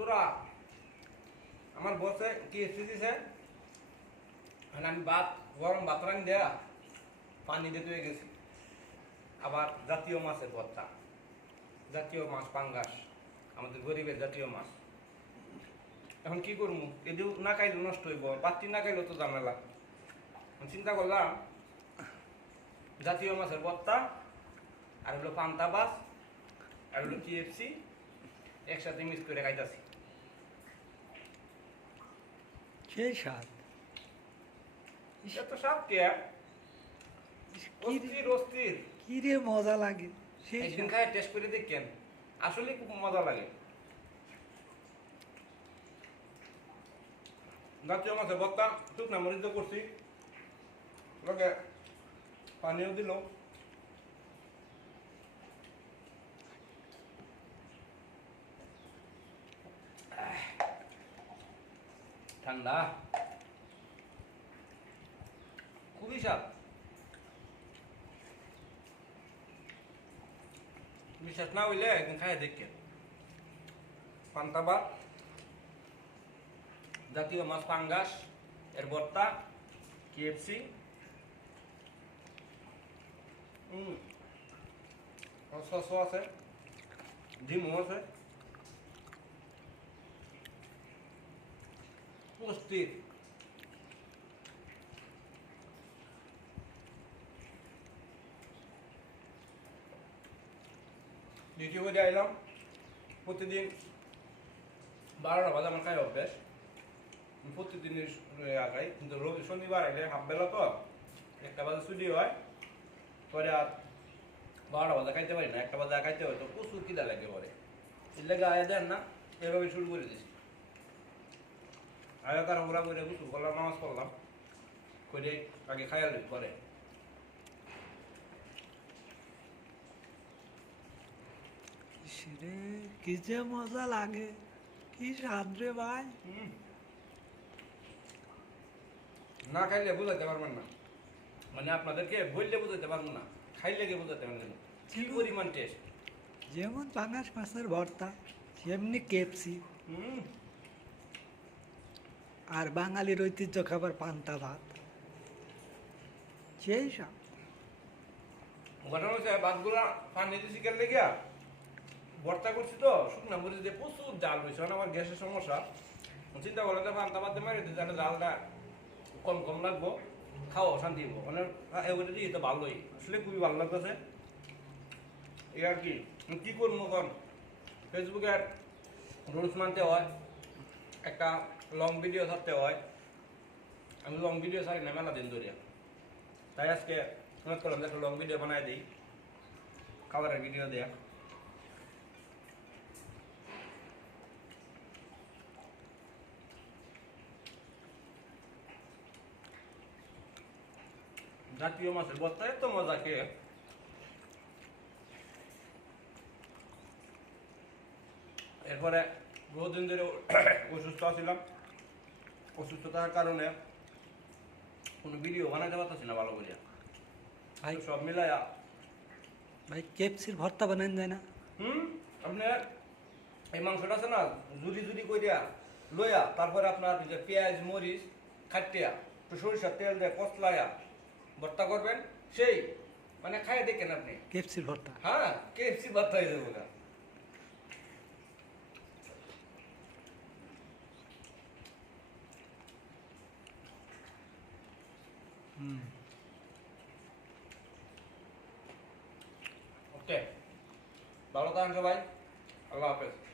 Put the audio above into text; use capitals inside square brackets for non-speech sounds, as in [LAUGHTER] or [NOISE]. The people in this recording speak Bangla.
বন্ধুরা, আমার বসে কি এসে দিছে মানে আমি ভাত, গরম ভাত রানি দেয়া পানি ধুয়ে গেছি। আবার জাতীয় মাছের ভর্তা, জাতীয় মাছ, পাঙ্গাস, আমাদের গরিবের জাতীয় মাছ। এখন কি করব? এদিও না খাইলে নষ্ট হইব বাতি না খাইলেও তো এখন চিন্তা করলাম, জাতীয় মাছের ভর্তা, আর হলো পান্তা বাস আর হলো কেএফসি একসাথে মিক্স করে খাইতাছি। সেই স্বাদ কে? রে- মজা লাগে। সেই খায় টেস্ট করে দেখেন। আসলে খুব মজা লাগে। জাতীয় মাছের ভর্তা শুকনা মরিচ করছি। লগে পানিও দিল। ঠান্ডা। খুবই স্বাদ। বিশ্বাস না হইলে একদিন খাই দেখে। পান্তা ভাত জাতীয় মাছ পাঙ্গাস, এর ভর্তা কেএফসি সসও আছে, ডিমও আছে। অস্থির দ্বিতীয় করে আইলাম প্রতিদিন বারোটা বাজে আমার খাই অভ্যাস। আমি প্রতিদিনই আগাই, কিন্তু রবি শনিবার আইলে হাফ বেলা তো। একটা বাজে ছুটি হয়, পরে আর বারোটা বাজে খাইতে পারি না। একটা বাজে খাইতে হয় তো প্রচুর খিদা লাগে পরে। এর লেগে আয় দেন না, এভাবে শুরু করে দিছি। আয়া তারা ঘোরা করে গুছু করলাম নামাজ পড়লাম। করে আগে খাইয়া লই পরে। কি যে মজা লাগে কি স্বাদ রে ভাই। না খাইলে বুঝাতে পারবেন না। মানে আপনাদেরকে বললে বুঝাতে পারব না খাইলে গিয়ে বুঝাতে পারবেন না। কি পরিমাণ টেস্ট যেমন পাঙ্গাস মাছের ভর্তা সেমনি কেপসি। হুম। আর বাঙালির ঐতিহ্য খাবার পান্তা ভাত। সেই স্বাদ ঘটনা ভাতগুলা পানি কেন করছি তো, শুকনা প্রচুর জাল মানে আমার গ্যাসের সমস্যা। পান্তা ভাত তাহলে জালটা কম কম লাগবো খাও শান্তি মানে আসলে খুবই ভালো এই আর কি করব এখন? ফেসবুকে মানতে হয়। একটা লং ভিডিও ছাড়তে হয়। আমি লং ভিডিও ছাড়ি না, মেলা দিন ধরে। তাই আজকে মনে করলাম একটা লং ভিডিও বানাই দিই। খাবারের ভিডিও দেয়া। জাতীয় মাছের বর্তা এত মজা খেয়ে এরপরে বহুদিন ধরে [COUGHS] অসুস্থ ছিলাম অসুস্থতার কারণে কোনো ভিডিও বানাইতে পারতেছি না ভালো করিয়া। ভাই। সব মিলাইয়া। ভাই কেপসির ভর্তা বানান যায় না। হুম? আপনি এই মাংসটা আছে না জুড়ি জুড়ি কইরা লইয়া তারপরে আপনার যে পেঁয়াজ মরিচ খাটিয়া একটু সরিষার তেল দিয়ে কসলাইয়া ভর্তা করবেন সেই মানে খাই দেখেন আপনি। কেপসির ভর্তা। হ্যাঁ কেএফসি ভর্তা হয়ে যাব સ્ટેપ ભાલો કાંજોભાઈ અલ્લાહ હાફિઝ.